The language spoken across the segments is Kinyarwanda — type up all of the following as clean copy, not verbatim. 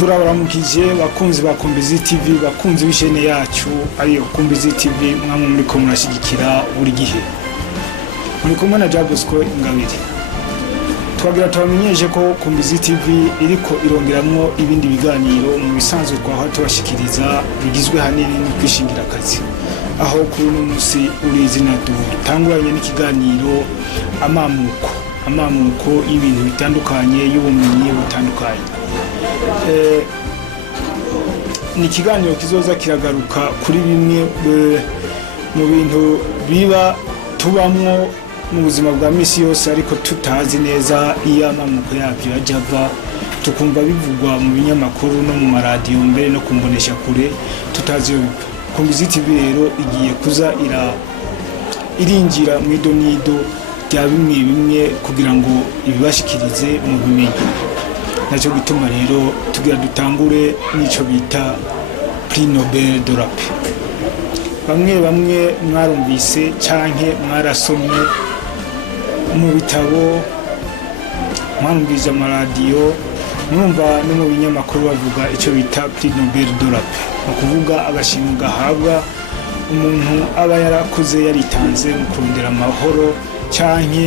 turabaramukije bakunzi ba Kumbizi TV, bakunzi b'ishene yacu ariyo Kumbizi TV, mwamwe muri ko murashigikira buri gihe. Muri kumwe na Jabosco Ingabire. Twagira tubamenyeshe ko Kumbizi TV iriko irongeramwo ibindi biganiro mu bisanzwe twaho tubashikiriza bigizwe hanini no kwishingira akazi. Aho kuri uno musi uri izina dutanguranye n'ikiganiro amamuko y'ibintu bitandukanye y'ubumenyi butandukanye. Ni ikiganiro kizoza kiragaruka kuri bimwe mu bintu biba tubamwo mu buzima bwa misi yose ariko tutazi neza iyo amamuko yabyo yajava, tukumva bivugwa mu binyamakuru no mu maradiyo mbere no kumbonesha kure tutazi yo. Kumbizi TV rero igiye kuza irinjira mu idonido rya bimwe kugira ngo ibibashikirize mu bumenyi. Naco gituma rero tugira dutangure nico bita Prix Nobel de la Paix. Bamwe mwarumvise canke mwarasomye mu bitabo, mwarumvise amaradiyo, mwumva no mu binyamakuru bavuga ico bita Prix Nobel de la Paix. Ukuvuga agashimwe gahabwa umuntu aba yarakoze yaritanze mu kurondera amahoro canke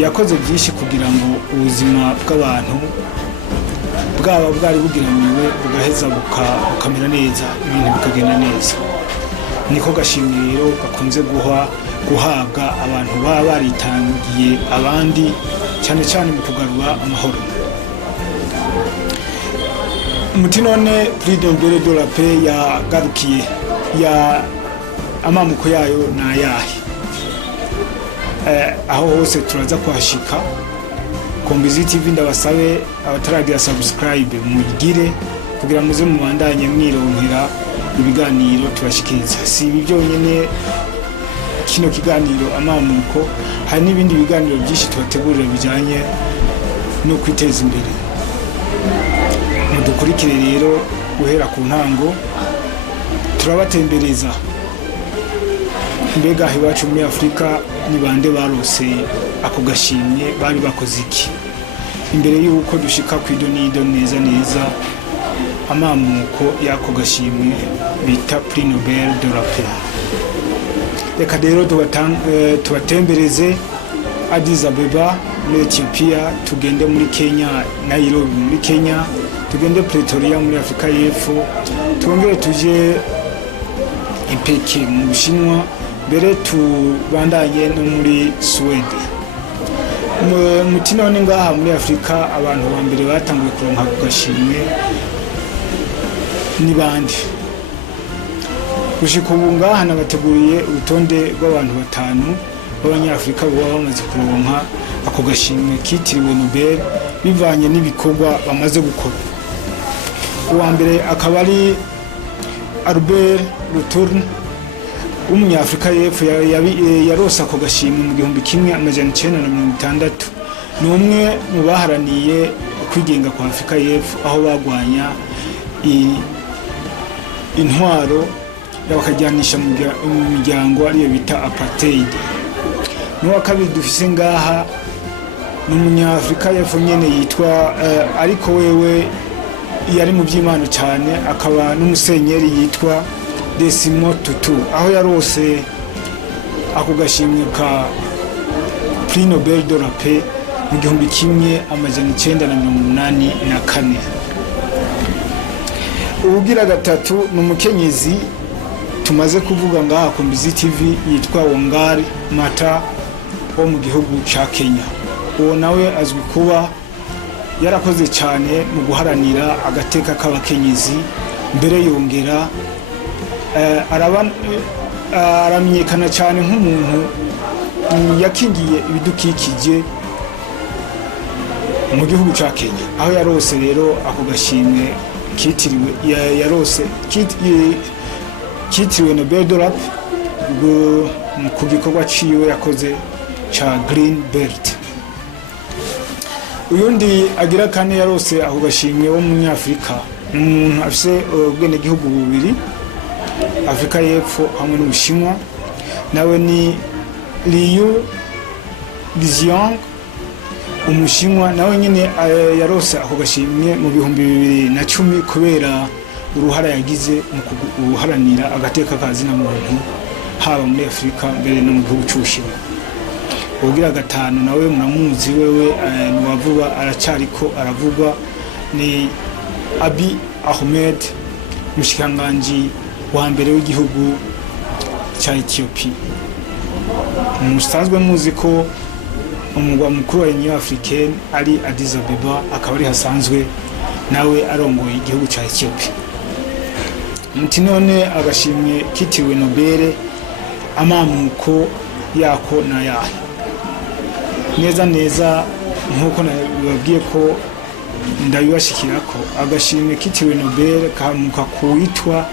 yakoze byinshi kugira ngo ubuzima bw'abantu bwaba bwari bugiramiwe bugaheza bukamera neza, ibintu bikagenda neza. Niko gashimwe rero gakunze guhabwa abantu baba baritangiye abandi cyane mu kugarura amahoro. Mutinone Prix Nobel de la Paix yagarukiye amamuko yayo nayahe. Aho hose turaza kuhashika. Kumbizi TV ndabasabe abataragira subscribe mugire kugira muze mubandanye mwironkera ibiganiro tubashikiriza. Si ibi byonyene kino kiganiro amamuko, hari n'ibindi biganiro byinshi tubategurira bijanye no kwiteza imbere. Mudukurikire rero guhera ku ntango, turabatembereza mbega iwacu muri Afrika ni bande barose ako gashimye, bari bakoze iki imbere y'uko dushika kwidonido neza amamuko yako gashimwe bita Prix Nobel de la Paix. Reka rero tubatembereze Addis Abeba muri Ethiopia, tugende muri Kenya, Nairobi muri Kenya, tugende Pretoria muri Afrika y'Epfo, twongere tuje i Peking mu Bushinwa, mbere tubandanye no muri Sweden. Mutinone ngaha muri Afrika abantu ba mbere batanguye kuronka kugashimwe ni bande. Gushika ubu ngaha nabateguriye urutonde rw'abantu 5 b'abanyafrika baba bamaze kuronka ako gashimwe kitiriwe Nobel bivanye n'ibikorwa bamaze gukora. Uwa mbere akaba ari Albert Luturn umunyafrika y'Epfo yarose ako gashimwe mu 1960. Ni umwe mu baharaniye kwigenga kwa Afrika y'Epfo aho bagwanya intwaro y'abakajyanisha mu miryango ariyo bita apartheid. N'uwa kabiri dufise ngaha n'umunyafrika y'Epfo nyene yitwa ariko wewe yari mu by'Imana cyane, akaba n'umusenyeri yitwa Desmond Tutu, aho yarose ako gashimwe ka Prix Nobel de la Paix mu 1984. Ubugira gatatu n'umukenyezi tumaze kuvuga ngaha Kumbizi TV yitwa Wangari Maathai wo mu gihugu ca Kenya. Uwo nawe azwi kuba yarakoze cyane mu guharanira agateka k'abakenyezi, mbere yongera aramenyekana cyane nk'umuntu yakingiye ibidukikije mu gihugu ca Kenya, aho yarose rero ako gashimwe kitiriwe Nobel de la Paix ku gikorwa ciwe yakoze ca Green Belt. Uyundi agira kane yarose ako gashimwe wo mu Afrika, umuntu afise ubwene gihugu bubiri, Afrika y'Epfo hamwe n'Ubushinwa, nawe ni Liu Lijiang. umushinwa nawe nyine yarose ako gashimwe mu bihumbi 2010 kubera uruhara yagize mu guharanira agateka kazina muntu haba muri Afurika mbere no mu gihugu cy'Ubushinwa. Ugira gatanu nawe muramuzi wewe nuwavuba aracariko aravugwa ni Abiy Ahmed, mushikiranganji wa mbere w'igihugu cya Ethiopia. Musanzwe muzi ko umugwa mukuru wa Union Africaine ari Addis Ababa, akaba ari hasanzwe nawe arongoye igihugu cya Ethiopia. Muti none agashimwe kitiriwe Nobel amamuko yako na yahe neza nkuko nabibabwiye ko ndabibashikira ko agashimwe kitiriwe Nobel kamuka kuwitwa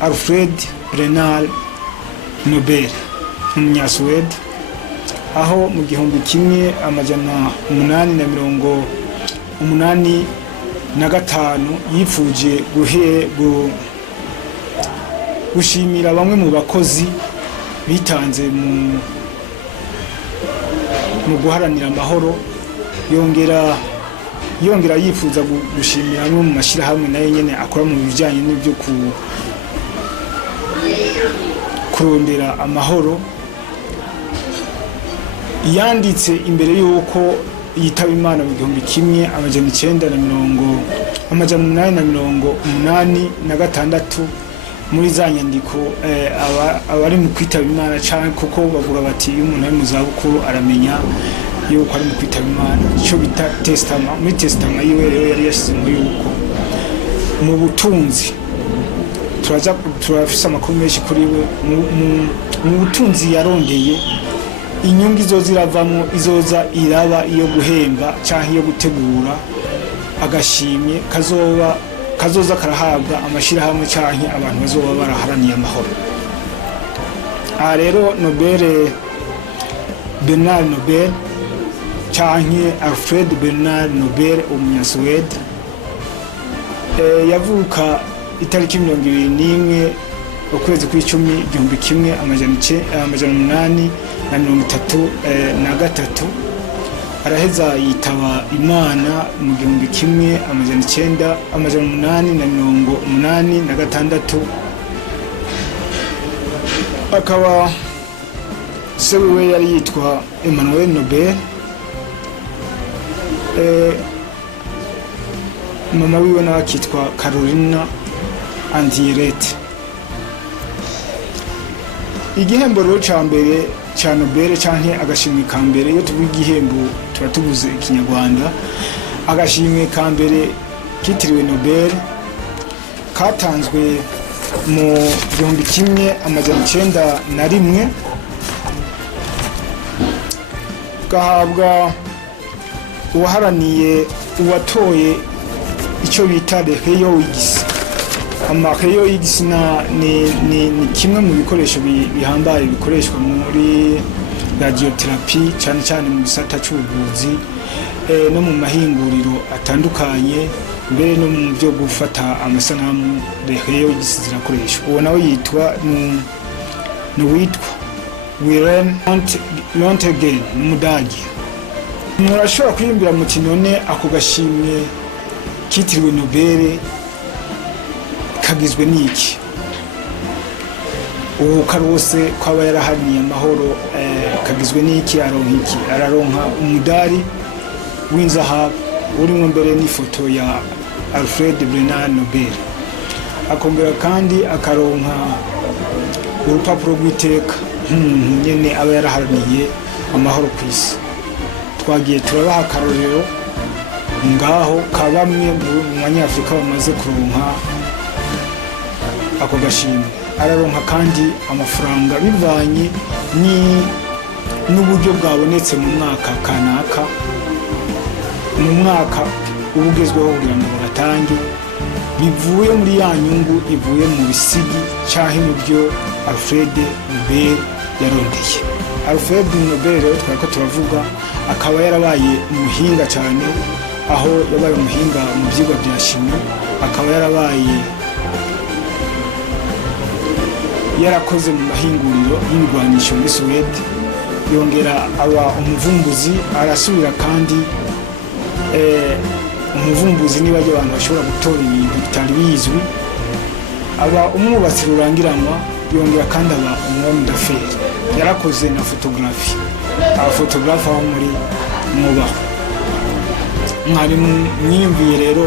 Alfred Bernard Nobel, umunyasuwede, aho mu 1885 yipfuje gushimira bamwe mu bakozi bitanze mu guharanira amahoro, yongera yifuza gushimira bamwe mu mashirahamwe nayo nyene akora mu bijanye n'ibyo kurondera amahoro. Yanditse imbere yuko yitaba Imana mu 1886 muri za nyandiko abari mu kwitaba Imana cyane, kuko bavuga bati iyo umuntu ari mu zabukuru aramenya yuko ari mu kwitaba Imana, icyo bita testament. Muri testament yiwe rero yari yashizemo yuko mu butunzi turafise amakuru menshi kuri we, mu butunzi yarondeye inyungu izoziravamo izoza iraba iyo guhemba cyangwa iyo gutegura agashimye kazoza karahabwa amashirahamwe cyangwa abantu bazoba baraharaniye amahoro. Aha rero Bernard Nobel cyangwa Alfred Bernard Nobel, umunyasuwede, yavuka itariki 21 ukwezi kw'icumi 1833, araheza yitaba Imana mu 1886. Akaba se wiwe yari yitwa Emmanuel Nobel, mama wiwe nawe akitwa Carolina Andirete. Igihembo rero ca mbere ca Nobel canke agashimwe ka mbere, iyo tuvuga igihembo tuba tuvuze ikinyarwanda. Agashimwe ka mbere kitiriwe Nobel katanzwe mu 1901 gahabwa uwaharaniye uwatoye icyo bita Heyoigis. Heyoigis ni kimwe mu bikoresho bihambaye bikoreshwa muri radiotherapy cyane cyane mu gisata cy'ubuvuzi no mu mahinguriro atandukanye, mbere no mu byo gufata amasanamu. Heyoigis zirakoreshwa. Uwo nawe yitwa witwa Wilhelm Röntgen, umudage. Murashobora kwiyimbira mu kinone ako gashimwe kitiriwe Nobel kagizwe n'iki? Ubu karose kwaba yarahaniye amahoro kagizwe n'iki? Aronka iki? Araronka umudari w'inzahabu urimo mbere n'ifoto ya Alfred Bernard Nobel. Akongera kandi akaronka urupapuro rw'iteka nyene aba yaraharaniye amahoro ku isi. Twagiye turabaha akarorero ngaho ka bamwe mu banyafurika bamaze kuronka ako gashimwe. Araronka kandi amafaranga bivanye n'uburyo bwabonetse mu mwaka kanaka, mu mwaka ubugezweho kugira ngo bagatange, bivuye muri ya nyungu ivuye mu bisigi cyangwa mu byo Alfred Nobel yarondeye. Alfred Nobel rero twako turavuga akaba yarabaye umuhinga cyane, aho yabaye umuhinga mu byigwa bya shimi, akaba yarakoze mu mahinguriro y'ibigwanisho muri Suwede, yongera aba umuvumbuzi, arasubira kandi umuvumbuzi niba abantu bashobora gutora ibintu bitari bizwi, aba umwubatsi rurangiranwa, yongera kandi aba umwami d'affaires. Yarakoze na fotografi, abafotografi aho muri mwubaho. Mwari mwiyumviye rero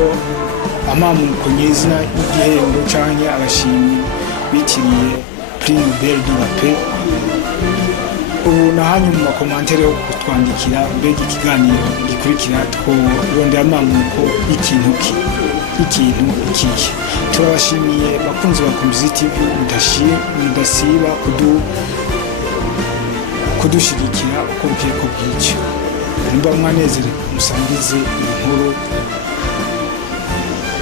amamuko nyezina y'igihembo canke abashimyi bitiriye Prix Nobel de la Paix. Ubu nahanyu mu makomantere yo kutwandikira mbega ikiganiro gikurikira tworondera amamuko ikintu ikihe. Turabashimiye bakunzi ba Kumbizi TV, mudasiba kudushigikira uko bukeye ko bw'icyo. Nimba mwanezerewe musangize inkuru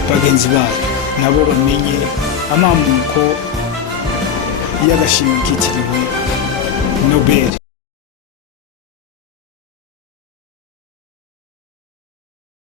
bagenzi banyu nabo bamenye amamuko y'agashimwe kitiriwe Nobel.